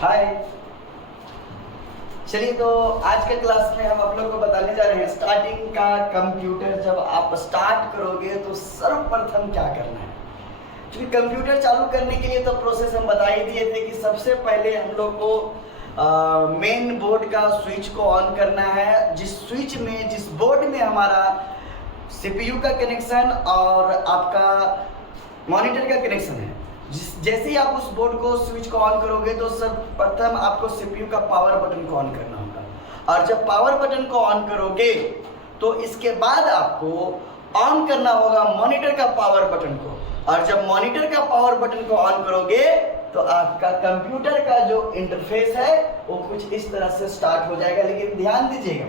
हाय। चलिए, तो आज के क्लास में हम आप लोग को बताने जा रहे हैं स्टार्टिंग का कंप्यूटर जब आप स्टार्ट करोगे तो सर्वप्रथम क्या करना है। क्योंकि कंप्यूटर चालू करने के लिए तो प्रोसेस हम बता ही दिए थे कि सबसे पहले हम लोग को मेन बोर्ड का स्विच को ऑन करना है। जिस बोर्ड में हमारा सीपीयू का कनेक्शन और आपका मॉनिटर का कनेक्शन है, जैसे ही आप उस बोर्ड को स्विच को ऑन करोगे तो सर्वप्रथम आपको सीपीयू का पावर बटन को ऑन करना होगा। और जब पावर बटन को ऑन करोगे तो इसके बाद आपको ऑन करना होगा मॉनिटर का पावर बटन को। और जब मॉनिटर का पावर बटन को ऑन करोगे तो आपका कंप्यूटर का जो इंटरफेस है वो कुछ इस तरह से स्टार्ट हो जाएगा। लेकिन ध्यान दीजिएगा,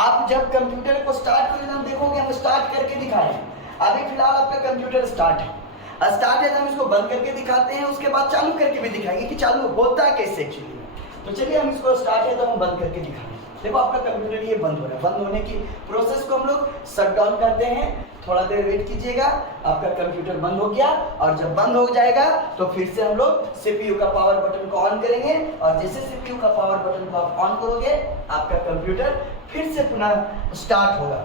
आप जब कंप्यूटर को स्टार्ट करोगे, हम देखोगे हम स्टार्ट करके दिखाए। अभी फिलहाल आपका कंप्यूटर स्टार्ट है तो हम इसको बंद करके दिखाते हैं, उसके बाद चालू करके भी दिखाएंगे कि चालू होता कैसे एक्चुअली में। तो चलिए, हम इसको स्टार्ट है तो हम बंद करके दिखाएंगे। देखो आपका कंप्यूटर ये बंद हो रहा है। बंद होने की प्रोसेस को हम लोग शट डाउन करते हैं। थोड़ा देर वेट कीजिएगा, आपका कंप्यूटर बंद हो गया। और जब बंद हो जाएगा तो फिर से हम लोग सीपीयू का पावर बटन को ऑन करेंगे। और जैसे सीपीयू का पावर बटन को आप ऑन करोगे आपका कंप्यूटर फिर से पुनः स्टार्ट होगा।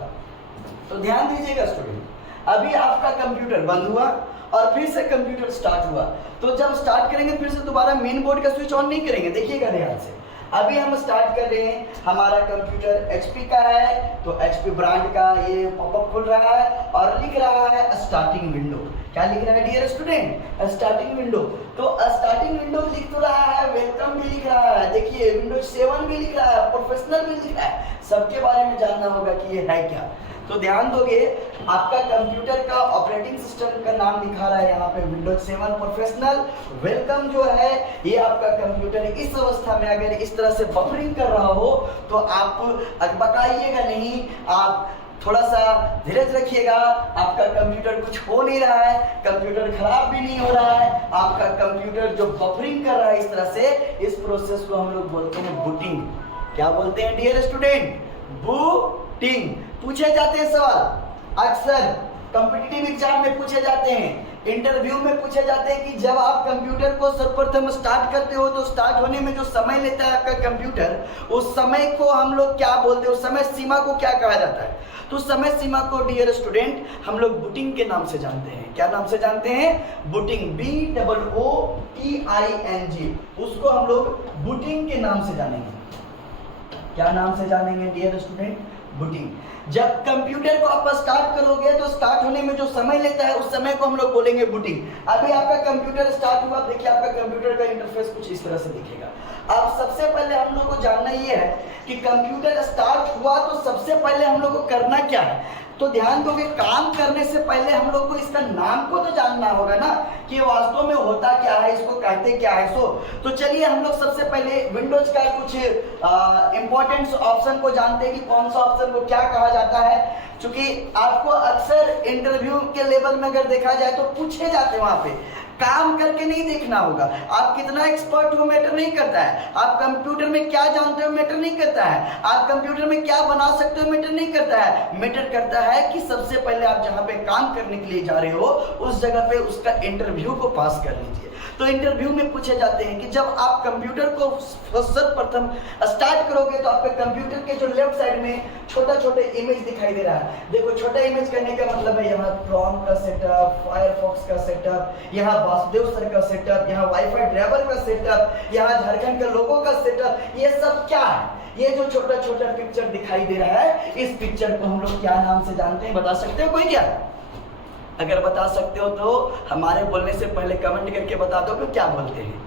तो ध्यान दीजिएगा स्टूडेंट, अभी आपका कंप्यूटर बंद हुआ और फिर से कंप्यूटर स्टार्ट हुआ। तो जब स्टार्ट करेंगे फिर से दोबारा मेन बोर्ड का स्विच ऑन नहीं करेंगे। देखिएगा ध्यान से, अभी हम स्टार्ट कर रहे हैं। हमारा कंप्यूटर एचपी का है तो एचपी ब्रांड का ये पॉपअप खुल रहा है और लिख रहा है स्टार्टिंग विंडो। क्या लिख रहा है डियर स्टूडेंट? Starting window. तो स्टार्टिंग विंडो लिख तो रहा है, वेलकम भी लिख रहा है, देखिए विंडोज 7 भी लिख रहा है, प्रोफेशनल भी लिख रहा है। सबके बारे में जानना होगा कि ये है क्या। तो ध्यान दोगे, आपका कंप्यूटर का ऑपरेटिंग सिस्टम का नाम लिखा रहा है यहाँ पे विंडोज 7 प्रोफेशनल। वेलकम जो है ये आपका कंप्यूटर इस अवस्था में अगर इस तरह से बफरिंग कर रहा हो तो आप बताइएगा नहीं, आप थोड़ा सा धीरज रखिएगा। आपका कंप्यूटर कुछ हो नहीं रहा है, कंप्यूटर खराब भी नहीं हो रहा है। आपका कंप्यूटर जो बफरिंग कर रहा है इस तरह से, इस प्रोसेस को हम लोग बोलते हैं बूटिंग। क्या बोलते हैं डियर स्टूडेंट? बूटिंग। पूछे जाते हैं सवाल, अक्सर कॉम्पिटिटिव एग्जाम में पूछे जाते हैं, इंटरव्यू में पूछे जाते हैं कि जब आप कंप्यूटर को सर्वप्रथम स्टार्ट करते हो तो स्टार्ट होने में जो समय लेता है आपका कंप्यूटर, उस समय को हम लोग क्या बोलते हैं, उस समय सीमा को क्या कहा जाता है? तो समय सीमा को डियर स्टूडेंट हम लोग बूटिंग के नाम से जानते हैं। क्या नाम से जानते हैं? बूटिंग। BOOTING, उसको हम लोग बूटिंग के नाम से जानेंगे। क्या नाम से जानेंगे डियर स्टूडेंट? बूटिंग। जब कंप्यूटर को आप स्टार्ट करोगे तो स्टार्ट होने में जो समय लेता है उस समय को हम लोग बोलेंगे बूटिंग। अभी आपका कंप्यूटर स्टार्ट हुआ, देखिए आपका कंप्यूटर का इंटरफेस कुछ इस तरह से दिखेगा। अब सबसे पहले हम लोग को जानना ये है कि कंप्यूटर स्टार्ट हुआ तो सबसे पहले हम लोग को करना क्या है। तो ध्यान दोगे, काम करने से पहले हम लोग को इसका नाम को तो जानना होगा ना कि वास्तव में होता क्या है, इसको कहते क्या है। तो चलिए हम लोग सबसे पहले विंडोज का कुछ इंपॉर्टेंट ऑप्शन को जानते हैं कि कौन सा ऑप्शन को क्या कहा जाता है। क्योंकि आपको अक्सर इंटरव्यू के लेवल में अगर देखा जाए तो पूछे जाते हैं, वहां पे काम करके नहीं देखना होगा। आप कितना एक्सपर्ट हो मैटर नहीं करता है, आप कंप्यूटर में क्या जानते हो मैटर नहीं करता है, आप कंप्यूटर में क्या बना सकते हो मैटर नहीं करता है। मैटर करता है कि सबसे पहले आप जहां पे काम करने के लिए जा रहे हो उस जगह पे उसका इंटरव्यू को पास कर लीजिए। तो इंटरव्यू में पूछे जाते हैं कि जब आप कंप्यूटर को सर्वप्रथम स्टार्ट करोगे तो आपके कंप्यूटर के जो लेफ्ट साइड में छोटा छोटा इमेज दिखाई दे रहा है। देखो, छोटा इमेज करने का मतलब है यहाँ क्रोम का सेटअप, फायरफॉक्स का सेटअप, यहाँ वासुदेव सर का सेटअप, यहाँ वाईफाई ड्राइवर का सेटअप, यहाँ झारखंड के लोगों का सेटअप। ये सब क्या है? ये जो छोटा छोटा पिक्चर दिखाई दे रहा है, इस पिक्चर को हम लोग क्या नाम से जानते हैं? बता सकते हो कोई? क्या अगर बता सकते हो तो हमारे बोलने से पहले कमेंट करके बता दो कि क्या बोलते हैं।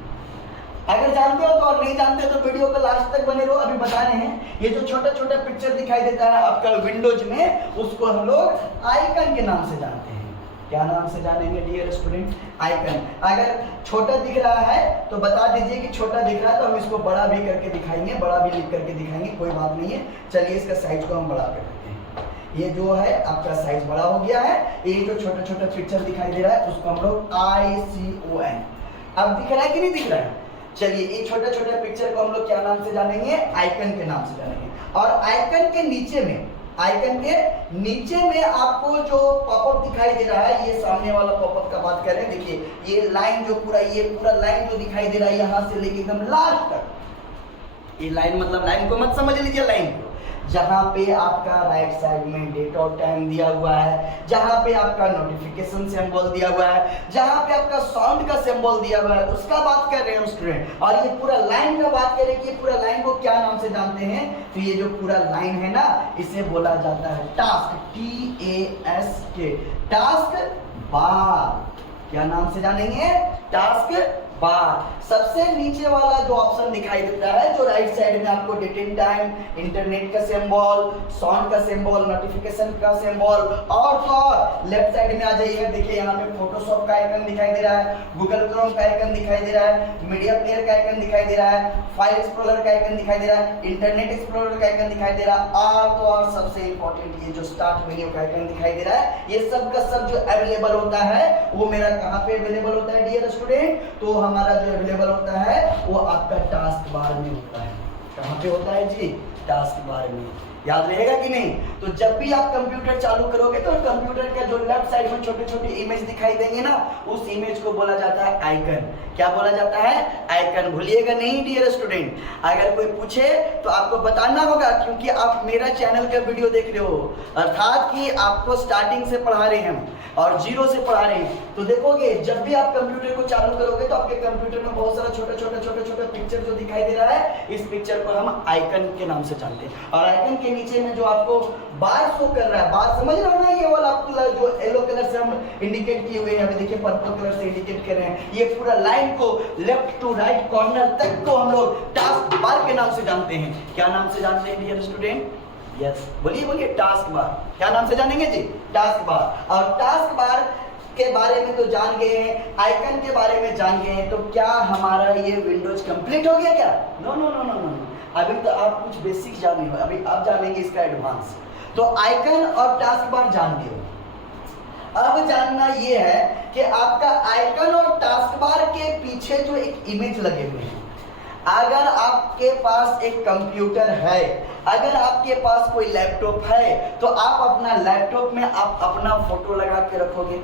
अगर जानते हो तो, और नहीं जानते तो वीडियो को लास्ट तक बने रहो। अभी बता रहे हैं, ये जो छोटा छोटा पिक्चर दिखाई देता है आपका विंडोज में, उसको हम लोग आइकन के नाम से जानते हैं। क्या नाम से जानेंगे डियर स्टूडेंट? आइकन। अगर छोटा दिख रहा है तो बता दीजिए कि छोटा दिख रहा है, तो हम इसको बड़ा भी करके दिखाएंगे, बड़ा भी लिख करके दिखाएंगे, कोई बात नहीं है। चलिए इसका साइज को हम बड़ा कर देते हैं। ये जो है आपका साइज बड़ा हो गया है। ये जो छोटा छोटा पिक्चर दिखाई दे रहा है उसको हम लोग ICON। अब दिख रहा है कि नहीं दिख रहा है? चलिए, ये छोटा छोटा पिक्चर को हम लोग क्या नाम से जानेंगे? आइकन के नाम से जानेंगे। और आइकन के नीचे में आइकन के नीचे में आपको जो पॉपअप दिखाई दे रहा है, ये सामने वाला पॉपअप का बात कर रहे हैं, देखिए ये लाइन जो ये पूरा लाइन जो दिखाई दे रहा है यहां से लेके एकदम लास्ट तक, ये लाइन मतलब लाइन को मत समझ लीजिए, लाइन को जहां पे आपका राइट साइड में डेट और टाइम दिया हुआ है, जहां पे आपका नोटिफिकेशन सिंबल दिया हुआ है, जहां पे आपका साउंड का सिंबल दिया हुआ है, उसका बात कर रहे हैं हम स्टूडेंट। और ये पूरा लाइन का बात करें कि ये पूरा लाइन को क्या नाम से जानते हैं, तो ये जो पूरा लाइन है ना, इसे बोला जाता है टास्क, TASK, टास्क बार। क्या नाम से जानेंगे, टास्क बार। सबसे नीचे वाला जो ऑप्शन दिखाई देता है, जो राइट साइड में आपको डेट एंड टाइम, इंटरनेट का सिंबल, साउंड का सिंबल, नोटिफिकेशन का सिंबल, और तो और लेफ्ट साइड में आ जाइएगा, देखिए यहाँ पे फोटोशॉप का आइकन दिखाई दे रहा है, गूगल क्रोम का आइकन दिखाई दे रहा है, मीडिया प्लेयर का आइकन दिखाई दे रहा है, फाइल एक्सप्लोरर का आइकन दिखाई दे रहा है, इंटरनेट एक्सप्लोरर का आइकन दिखाई दे रहा है, और तो और सबसे इंपॉर्टेंट ये जो स्टार्ट मेन्यू का आइकन दिखाई दे रहा है, ये सब का सब जो अवेलेबल होता है वो मेरा कहाँ पे अवेलेबल होता है डियर स्टूडेंट, तो हमारा जो अवेलेबल होता है वो आपका टास्क बार में होता है। कहाँ पे होता है जी, टास्क बार में। याद रहेगा कि नहीं? तो जब भी आप कंप्यूटर चालू करोगे तो कंप्यूटर का जो लेफ्ट साइड में छोटे छोटे इमेज दिखाई देंगे ना, उस इमेज को बोला जाता है आइकन। क्या बोला जाता है, आइकन। भूलिएगा नहीं डियर स्टूडेंट, अगर कोई पूछे तो आपको बताना होगा, क्योंकि आप मेरा चैनल का वीडियो देख रहे हो, अर्थात कि आपको स्टार्टिंग से पढ़ा रहे हैं और जीरो से पढ़ा रहे हैं। तो देखोगे जब भी आप कंप्यूटर को चालू करोगे तो आपके कंप्यूटर में बहुत सारा छोटे छोटे पिक्चर जो दिखाई दे रहा है, इस पिक्चर को हम आइकन के नाम से जानते हैं। और आइकन के नीचे में जो आपको बार शो कर रहा है, बार समझ रहे हो ना, ये वाला आपको जो येलो कलर से हम इंडिकेट किए हुए हैं, अभी देखिए पर्पल कलर से इंडिकेट कर रहे हैं, ये पूरा लाइन को लेफ्ट टू राइट कॉर्नर तक को हम लोग टास्क बार के नाम से जानते हैं। क्या नाम से जानते हैं डियर स्टूडेंट? यस, बोलिए टास्क बार। क्या नाम से जानेंगे जी? Task bar. और टास्क बार के बारे में तो जान गए हैं, आइकन के बारे में जान गए हैं, तो क्या हमारा ये विंडोज कंप्लीट हो गया क्या? No no no no no, अभी तो आप कुछ बेसिक जाने हो, अभी आप जानेंगे इसका एडवांस। तो आइकन और टास्क बार जान गए, अब जानना ये है कि आपका आइकन और टास्क बार के पीछे जो एक इमेज लगे हुए हैं, अगर आपके पास एक कंप्यूटर है, अगर आपके पास कोई लैपटॉप है, तो आप अपना लैपटॉप में आप अपना फोटो लगा के रखोगे।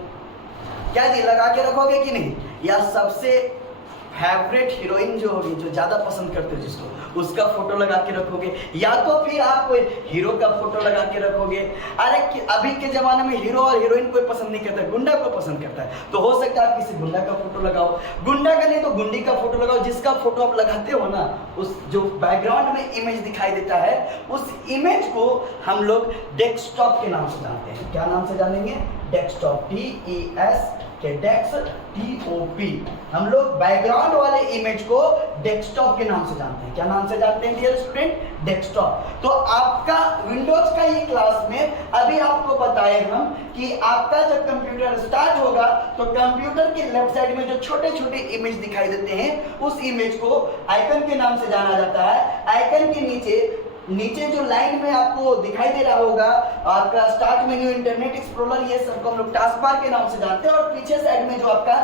क्या जी, लगा के रखोगे कि नहीं? या सबसे फेवरेट हीरोइन जो होगी, जो ज्यादा पसंद करते हो जिसको, उसका फोटो लगा के रखोगे, या तो फिर आप कोई हीरो का फोटो लगा के रखोगे। अरे अभी के जमाने में हीरो और हीरोइन कोई पसंद नहीं करता, गुंडा को पसंद करता है, तो हो सकता है आप किसी गुंडा का फोटो लगाओ, गुंडा का नहीं तो गुंडी का फोटो लगाओ। जिसका फोटो आप लगाते हो ना, उस जो बैकग्राउंड में इमेज दिखाई देता है, उस इमेज को हम लोग डेस्कटॉप के नाम से जानते हैं। क्या नाम से जानेंगे? डेस्कटॉप, DES के DESKTOP। हम लोग बैकग्राउंड वाले इमेज को डेस्कटॉप के नाम से जानते हैं। क्या नाम से जानते हैं डियर स्टूडेंट? डेस्कटॉप। तो आपका विंडोज का ये क्लास में अभी आपको बताए हम कि आपका जब कंप्यूटर स्टार्ट होगा तो कंप्यूटर के लेफ्ट साइड में जो छोटे छोटे इमेज दिखाई देते हैं, उस इमेज को आइकन के नाम से जाना जाता है। आइकन के नीचे जो लाइन में आपको दिखाई दे रहा होगा आपका स्टार्ट मेन्यू, इंटरनेट एक्सप्लोरर, ये सबको हम लोग टास्क बार के नाम से जानते हैं। और पीछे साइड में जो आपका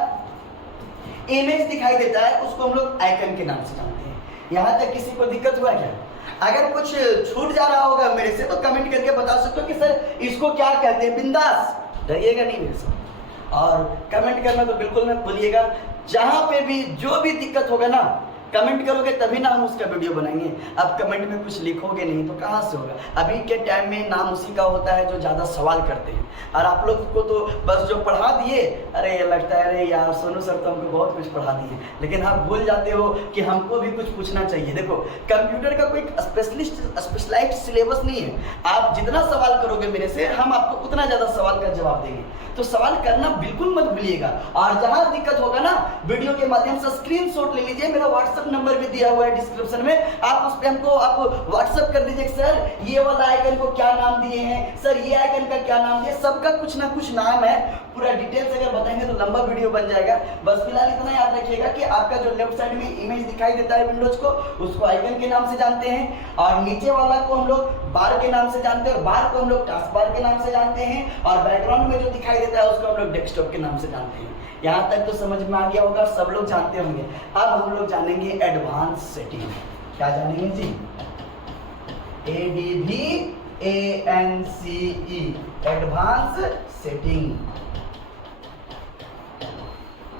इमेज दिखाई देता है, उसको हम लोग आइकन के नाम से जानते हैं। यहाँ तक किसी को दिक्कत हुआ क्या? अगर कुछ छूट जा रहा होगा मेरे से तो कमेंट करके बता सकते हो कि सर इसको क्या कहते हैं। बिंदास डरिएगा नहीं मेरे से, और कमेंट करना तो बिल्कुल मत भूलिएगा। जहां पे भी जो भी दिक्कत होगा ना, कमेंट करोगे तभी ना हम उसका वीडियो बनाएंगे। अब कमेंट में कुछ लिखोगे नहीं तो कहाँ से होगा? अभी के टाइम में नाम उसी का होता है जो ज़्यादा सवाल करते हैं, और आप लोग को तो बस जो पढ़ा दिए, अरे ये लगता है अरे यार सोनू सर तो हमको बहुत कुछ पढ़ा दिए, लेकिन आप भूल जाते हो कि हमको भी कुछ पूछना चाहिए। देखो कंप्यूटर का कोई स्पेशलाइज्ड सिलेबस नहीं है। आप जितना सवाल करोगे मेरे से, हम आपको उतना ज़्यादा सवाल का जवाब देंगे। तो सवाल करना बिल्कुल मत भूलिएगा। और जहाँ दिक्कत होगा ना, वीडियो के माध्यम से स्क्रीनशॉट ले लीजिए, मेरा व्हाट्सएप नंबर भी दिया हुआ है डिस्क्रिप्शन में, आप उस पे हमको आप व्हाट्सएप कर दीजिए। सर ये वाला आइकन को क्या नाम दिए हैं, सर ये आइकन का क्या नाम दिए, सबका कुछ ना कुछ नाम है। पूरा डिटेल्स अगर बताएंगे तो लंबा वीडियो बन जाएगा। बस फिलहाल इतना याद रखिएगा कि आपका जो लेफ्ट साइड में इमेज दिखाई देता है विंडोज को, उसको आइकन के नाम से जानते हैं, और नीचे वाला को हम लोग बार के नाम से जानते हैं, और बार को हम लोग टास्क बार के नाम से जानते हैं, और बैकग्राउंड में जो दिखाई देता है उसको हम लोग डेस्कटॉप के नाम से जानते हैं। यहाँ तक तो समझ में आ गया होगा, सब लोग जानते होंगे। अब हम लोग जानेंगे एडवांस सेटिंग। क्या जानेंगे जी? ADV ANCE, advance setting,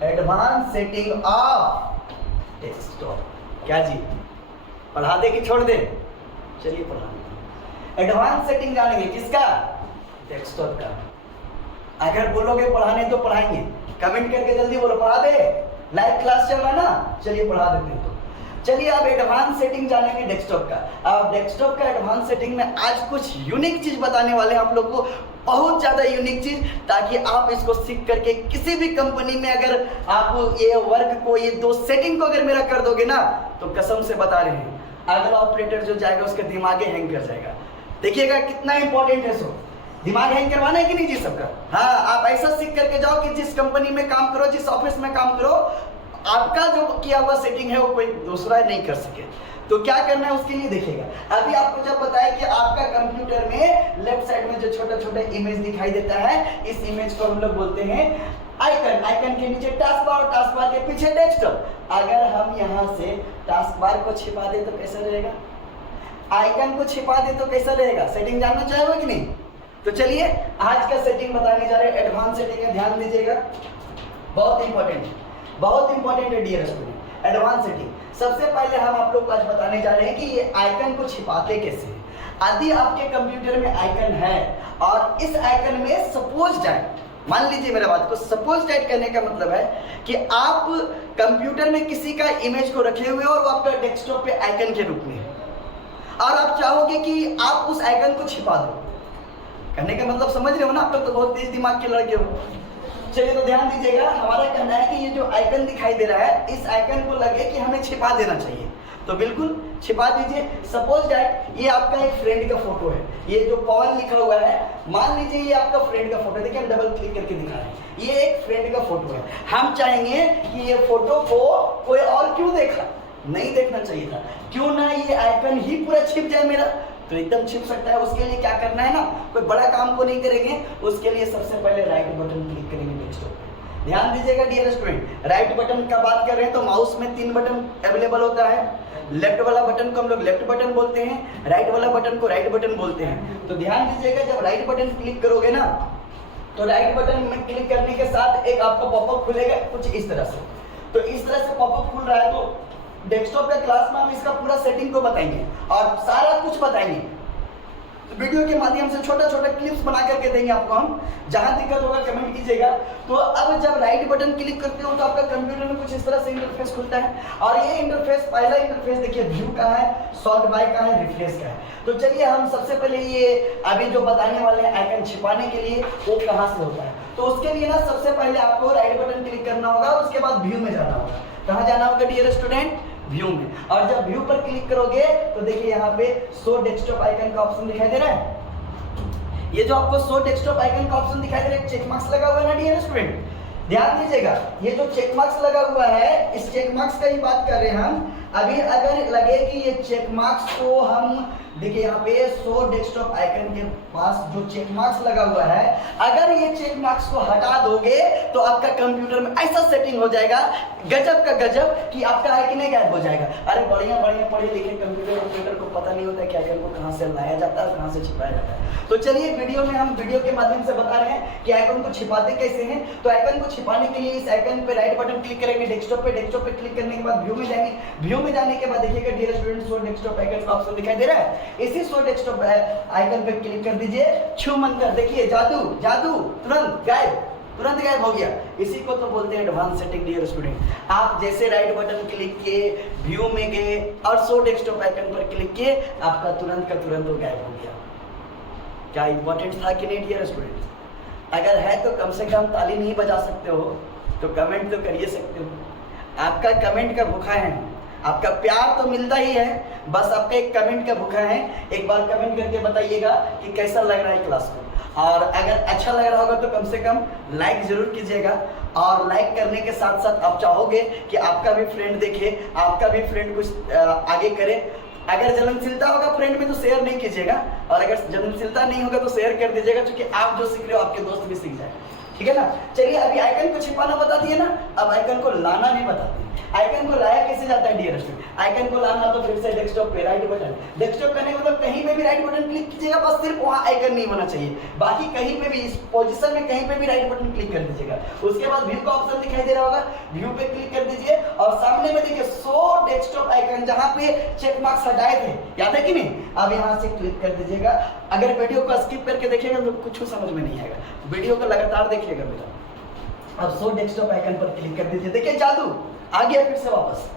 advance setting of desktop. क्या जी, पढ़ा दे कि छोड़ दे? चलिए पढ़ा दे। एडवांस सेटिंग जानेंगे किसका? डेस्कटॉप का। अगर बोलोगे पढ़ाने तो पढ़ाएंगे, कमेंट करके जल्दी बोलो पढ़ा दे, लाइव क्लास चल रहा है ना, चलिए पढ़ा देते हैं। तो चलिए अब एडवांस सेटिंग जानेंगे डेस्कटॉप का। अब डेस्कटॉप का एडवांस सेटिंग में आज कुछ यूनिक चीज बताने वाले हैं आप लोग को, बहुत ज्यादा यूनिक चीज, ताकि आप इसको सीख करके किसी भी कंपनी में अगर आप ये वर्क को, ये दो सेटिंग को अगर मेरा कर दोगे ना, तो कसम से बता रहे हैं अगला ऑपरेटर जो जाएगा उसका दिमाग हैंग कर जाएगा। देखिएगा कितना इंपॉर्टेंट है। सो दिमाग हैंग करवाना है कि नहीं जी सबका? हाँ, आप ऐसा सीख करके जाओ कि जिस कंपनी में काम करो, जिस ऑफिस में काम करो, आपका जो किया हुआ सेटिंग है वो कोई दूसरा नहीं कर सके। तो क्या करना है उसके लिए देखिएगा। अभी आपको जब बताया कि आपका कंप्यूटर में लेफ्ट साइड में जो छोटा छोटा इमेज दिखाई देता है, इस इमेज को हम लोग बोलते हैं आइकन। आइकन के नीचे टास्क बार, टास्क बार के पीछे डेस्कटॉप। अगर हम यहाँ से टास्क बार को छिपा दे तो कैसा रहेगा? आइकन को छिपा दे तो कैसा रहेगा? सेटिंग जानना चाहोगे कि नहीं? तो चलिए आज का सेटिंग बताने जा रहे हैं, एडवांस सेटिंग है, ध्यान दीजिएगा, बहुत इंपॉर्टेंट है, बहुत इंपॉर्टेंट है डियर स्टूडेंट। एडवांस सेटिंग सबसे पहले हम आप लोग को आज बताने जा रहे हैं कि ये आइकन को छिपाते कैसे हैं। यदि आपके कंप्यूटर में आइकन है और इस आइकन में सपोज दैट, मान लीजिए मेरा बात को, सपोज दैट कहने का मतलब है कि आप कंप्यूटर में किसी का इमेज को रखे हुए और वो आपका डेस्कटॉप पे आइकन के रूप में है और आप चाहोगे कि आप उस आइकन को छिपा दो। कहने का मतलब समझ रहे हो ना? आप लोग तो बहुत तेज दिमाग के लड़के हो। चलिए तो ध्यान दीजिएगा, हमारा कहना है कि ये जो आइकन दिखाई दे रहा है, इस आइकन को लगे कि हमें छिपा देना चाहिए, तो बिल्कुल छिपा दीजिए। सपोज दैट ये आपका एक फ्रेंड का फोटो है, ये जो पवन लिखा हुआ है, मान लीजिए ये आपका फ्रेंड का फोटो, देखिए हम डबल क्लिक करके दिखा रहे हैं, ये एक फ्रेंड का फोटो है। हम चाहेंगे कि ये फोटो को कोई और क्यों देखा, नहीं देखना चाहिए था, क्यों ना ये आइकन ही पूरा छिप जाए मेरा, तो एकदम छिप सकता है। उसके लिए क्या करना है ना, कोई बड़ा काम को नहीं करेंगे, उसके लिए सबसे पहले राइट बटन क्लिक करेंगे डेस्कटॉप पे। ध्यान दीजिएगा डियर स्टूडेंट, राइट बटन का बात कर रहे हैं तो माउस में 3 बटन अवेलेबल होता है। लेफ्ट वाला बटन को हम लोग लेफ्ट बटन बोलते हैं, राइट वाला बटन को राइट बटन बोलते हैं। तो ध्यान दीजिएगा, जब राइट बटन क्लिक करोगे ना, तो राइट बटन में क्लिक करने के साथ एक आपको पॉपअप खुलेगा कुछ इस तरह से। तो इस तरह से पॉपअप खुल रहा है, तो डेस्कटॉप पे क्लास में हम इसका पूरा सेटिंग को बताएंगे और सारा कुछ बताएंगे। तो वीडियो के माध्यम से छोटा छोटा क्लिप्स बना करके देंगे आपको हम, जहां दिक्कत होगा कमेंट कीजिएगा। तो अब जब राइट बटन क्लिक करते हो तो आपका कंप्यूटर में कुछ इस तरह से इंटरफेस खुलता है और ये इंटरफेस, पहला इंटरफेस देखिए व्यू का है, सॉर्ट बाय का है, रिफ्रेश का है। तो चलिए हम सबसे पहले ये अभी जो बताने वाले हैं आइकन छिपाने के लिए, वो कहां से होता है। तो उसके लिए ना सबसे पहले आपको राइट बटन क्लिक करना होगा, उसके बाद व्यू में जाना होगा। कहां जाना होगा डियर स्टूडेंट? व्यू में। और जब व्यू पर क्लिक करोगे तो देखिए यहाँ पे शो डेस्कटॉप आइकन का ऑप्शन दिखाई दे रहा है। ये जो आपको शो डेस्कटॉप आइकन का ऑप्शन दिखाई दे रहा है, चेक मार्क्स लगा हुआ है ना डियर स्टूडेंट, ध्यान दीजिएगा। ये जो चेक मार्क्स लगा हुआ है, इस चेक मार्क्स का ही बात कर रहे हैं हम। अभी अगर लगे कि ये चेक मार्क्स को हम, देखिए यहाँ पे शो डेस्कटॉप आइकन के पास जो चेक मार्क्स लगा हुआ है, अगर ये चेक मार्क्स को हटा दोगे तो आपका कंप्यूटर में ऐसा सेटिंग हो जाएगा गजब का गजब कि आपका आइकन ही गायब हो जाएगा। अरे बढ़िया बढ़िया पढ़े लिखे कंप्यूटर ऑपरेटर को पता नहीं होता है कि आइकन को कहां से लाया जाता है, कहां से छिपाया जाता है। तो चलिए वीडियो में हम वीडियो के माध्यम से बता रहे हैं कि आइकन को छिपाते कैसे हैं। तो आइकन को छिपाने के लिए इस आइकन पे राइट बटन क्लिक करेंगे डेस्कटॉप पे, डेस्कटॉप पे क्लिक करने के बाद व्यू में जाएंगे। व्यू में जाने के बाद देखिएगा dear student show desktop icon का ऑप्शन दिखाई दे रहा है, इसी शो डेस्कटॉप आइकन पे क्लिक कर दीजिए, छू मंतर, देखिए जादू जादू, तुरंत गायब, तुरंत गायब हो गया। इसी को तो बोलते हैं एडवांस सेटिंग डियर स्टूडेंट। आप जैसे राइट बटन क्लिक किए, व्यू में गए और शो डेस्कटॉप आइकन पर क्लिक किए, आपका तुरंत का तुरंत वो गायब हो गया। क्या इंपॉर्टेंट था कि नहीं डियर स्टूडेंट? अगर है तो कम से कम ताली नहीं बजा सकते हो तो कमेंट तो करिए सकते हो। आपका कमेंट का भूखा है, आपका प्यार तो मिलता ही है, बस आपका एक कमेंट का भूखा है। एक बार कमेंट करके बताइएगा कि कैसा लग रहा है क्लास को, और अगर अच्छा लग रहा होगा तो कम से कम लाइक जरूर कीजिएगा। और लाइक करने के साथ साथ आप चाहोगे कि आपका भी फ्रेंड देखे, आपका भी फ्रेंड कुछ आगे करे। अगर जन्मशीलता होगा फ्रेंड में तो शेयर नहीं कीजिएगा, और अगर जन्मशीलता नहीं होगा तो शेयर कर दीजिएगा, क्योंकि आप जो सीख रहे हो आपके दोस्त भी सीख जाए, ठीक है ना। चलिए अभी आइकन को छिपाना बता दिए ना, अब आइकन को लाना भी बता दिए। आइकन को लाया कैसे जाता है डियर स्टूडेंट। आइकन को लाना तो फिर से डेस्कटॉप पे राइट बटन, डेस्कटॉप करने का मतलब कहीं पे भी राइट बटन क्लिक कीजिएगा, बस सिर्फ वहां आइकन नहीं होना चाहिए, बाकी कहीं पे भी इस पोजीशन में कहीं पे भी राइट बटन क्लिक कर दीजिएगा। उसके बाद व्यू का ऑप्शन दिखाई दे रहा होगा, व्यू पे क्लिक कर दीजिए और सामने में देखिए शो डेस्कटॉप आइकन, जहां पे चेक मार्क्स हटाए थे, याद है कि नहीं, अब यहां से क्लिक कर दीजिएगा। अगर वीडियो को स्किप करके देखिएगा तो कुछ समझ में नहीं आएगा, वीडियो को लगातार देखिएगा बेटा। अब शो डेस्कटॉप आइकन पर क्लिक कर दीजिए, देखिए जादू आ गया फिर से वापस,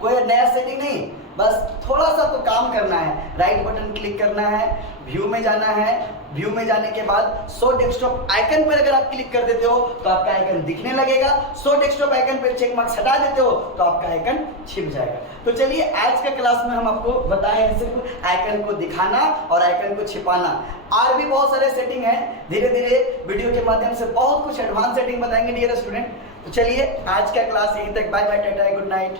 कोई नया सेटिंग नहीं, बस थोड़ा सा तो काम करना है, राइट बटन क्लिक करना है, व्यू में जाना है, व्यू में जाने के बाद शो डेस्कटॉप आइकन पर अगर आप क्लिक कर देते हो तो आपका आइकन दिखने लगेगा, शो डेस्कटॉप आइकन पर चेक मार्क्स हटा देते हो तो आपका आइकन छिप जाएगा। तो चलिए आज के क्लास में हम आपको बताए हैं सिर्फ आइकन को दिखाना और आइकन को छिपाना, और भी बहुत सारे सेटिंग है, धीरे धीरे वीडियो के माध्यम से बहुत कुछ एडवांस सेटिंग बताएंगे डियर स्टूडेंट। तो चलिए आज का क्लास यहीं तक, bye bye, tata, good night.